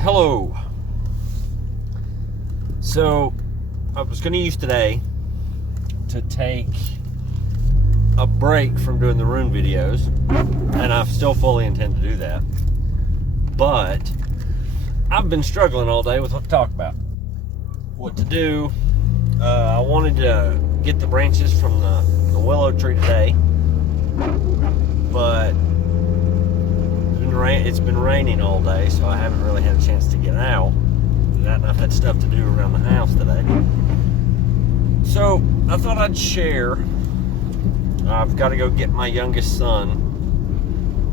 Hello. So, I was going to use today to take a break from doing the rune videos, and I still fully intend to do that. But I've been struggling all day with what to talk about, what to do. I wanted to get the branches from the willow tree today, but it's been raining all day, so I haven't really had a chance to get out. I've had stuff to do around the house today. So I thought I'd share. I've got to go get my youngest son.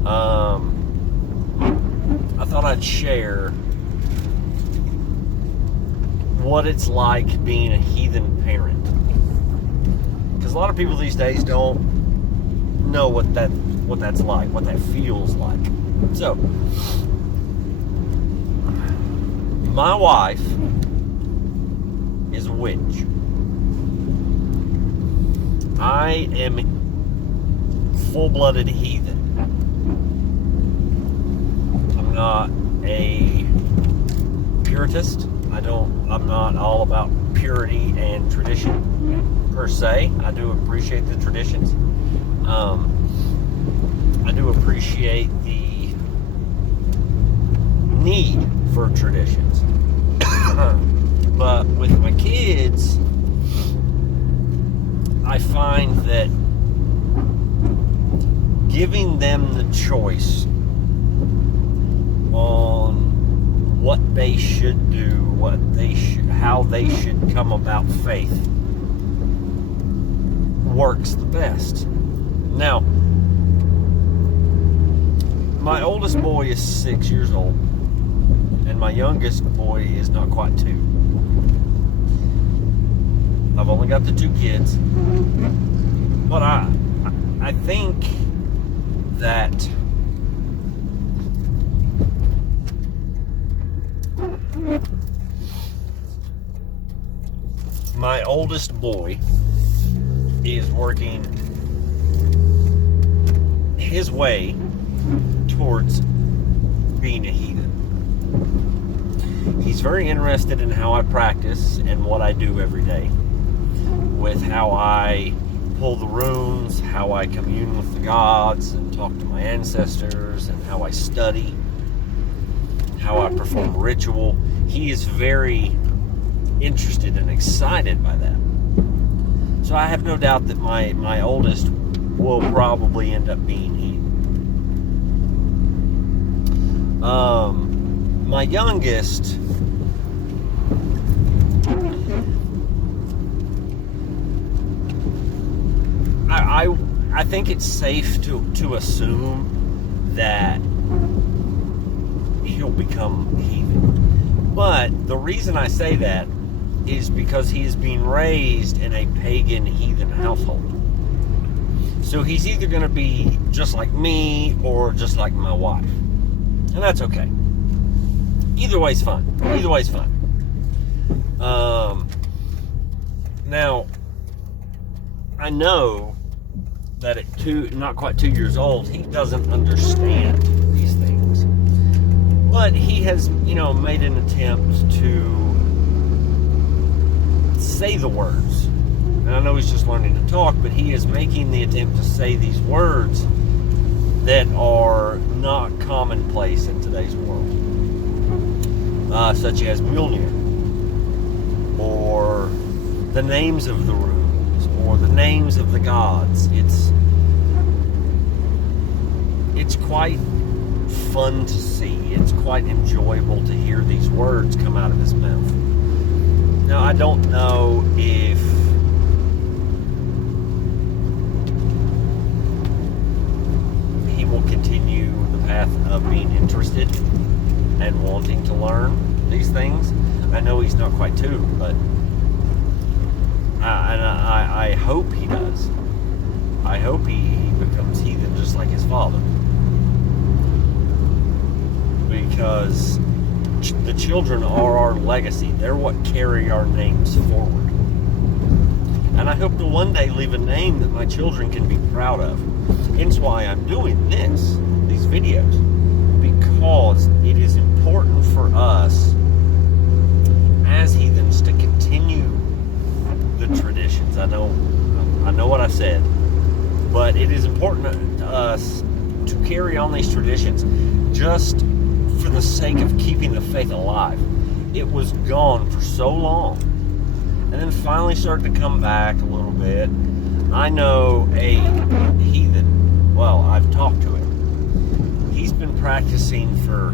I thought I'd share what it's like being a heathen parent. Because a lot of people these days don't know what that's like, what that feels like. So, my wife is a witch. I am full-blooded heathen. I'm not a Puritist. I'm not all about purity and tradition per se. I do appreciate the traditions. I do appreciate the need for traditions. But with my kids, I find that giving them the choice on what they should do, how they should come about faith works the best. Now, my oldest boy is 6 years old, and my youngest boy is not quite 2. I've only got the 2 kids, but I think that my oldest boy is working his way towards being a heathen. He's very interested in how I practice and what I do every day, with how I pull the runes, how I commune with the gods and talk to my ancestors, and how I study, how I perform ritual. He is very interested and excited by that. So I have no doubt that my oldest will probably end up being heathen. My youngest, I think it's safe to assume that he'll become heathen. But the reason I say that is because he is being raised in a pagan heathen household. So he's either going to be just like me or just like my wife. And that's okay. Either way's fine. Either way's fine. Now, I know that at not quite 2 years old, he doesn't understand these things. But he has, made an attempt to say the words. And I know he's just learning to talk, but he is making the attempt to say these words that are not commonplace in today's world. Such as Mjolnir, or the names of the runes, or the names of the gods. It's quite fun to see. It's quite enjoyable to hear these words come out of his mouth. Now, I don't know if he will continue the path of being interested and wanting to learn these things. I know he's not quite 2, but I hope he does. I hope he becomes heathen just like his father. Because the children are our legacy. They're what carry our names forward. And I hope to one day leave a name that my children can be proud of. Hence why I'm doing these videos. Because it is important for us But it is important to us to carry on these traditions just for the sake of keeping the faith alive. It was gone for so long, and then finally started to come back a little bit. I know a heathen, well, I've talked to him. He's been practicing for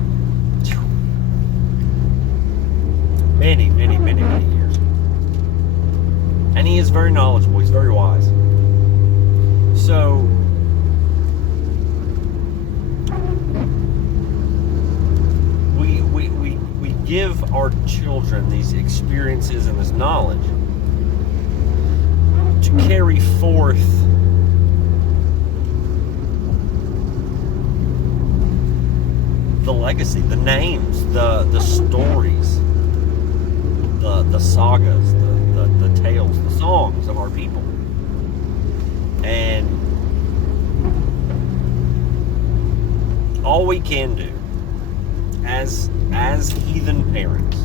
many years. And he is very knowledgeable, he's very wise. So, we give our children these experiences and this knowledge to carry forth the legacy, the names, the stories, the sagas, the tales, the songs of our people. And all we can do as heathen parents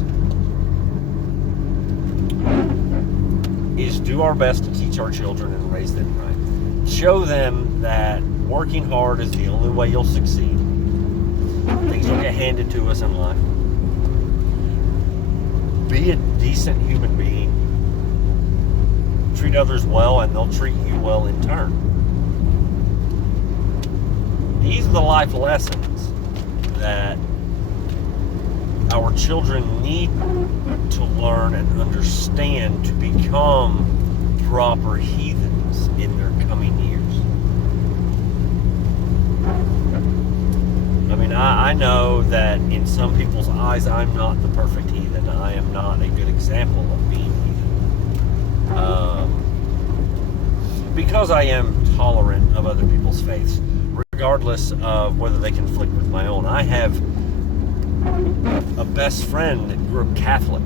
is do our best to teach our children and raise them right. Show them that working hard is the only way you'll succeed. Things will get handed to us in life. Be a decent human being. Treat others well, and they'll treat you well in turn. These are the life lessons that our children need to learn and understand to become proper heathens in their coming years. I mean, I know that in some people's eyes, I'm not the perfect heathen. I am not a good example of being heathen. Because I am tolerant of other people's faiths, regardless of whether they conflict with my own. I have a best friend that grew up Catholic.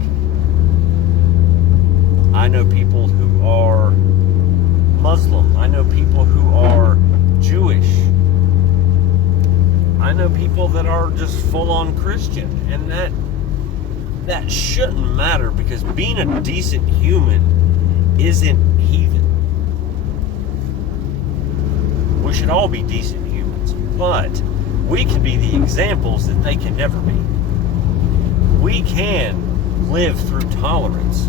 I know people who are Muslim. I know people who are Jewish. I know people that are just full-on Christian, and that shouldn't matter, because being a decent human isn't heathen. We should all be decent humans, but we can be the examples that they can never be. We can live through tolerance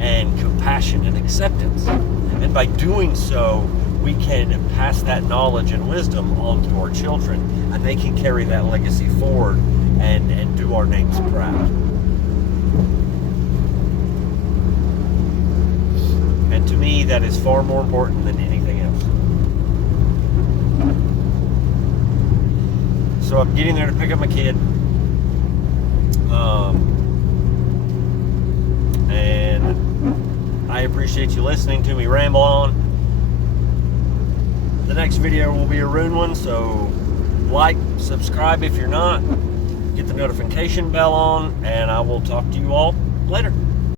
and compassion and acceptance, and by doing so, we can pass that knowledge and wisdom on to our children, and they can carry that legacy forward and do our names proud. And to me, that is far more important than anything else. So I'm getting there to pick up my kid. And I appreciate you listening to me ramble on. The next video will be a rune one, so like, subscribe if you're not, get the notification bell on, and I will talk to you all later.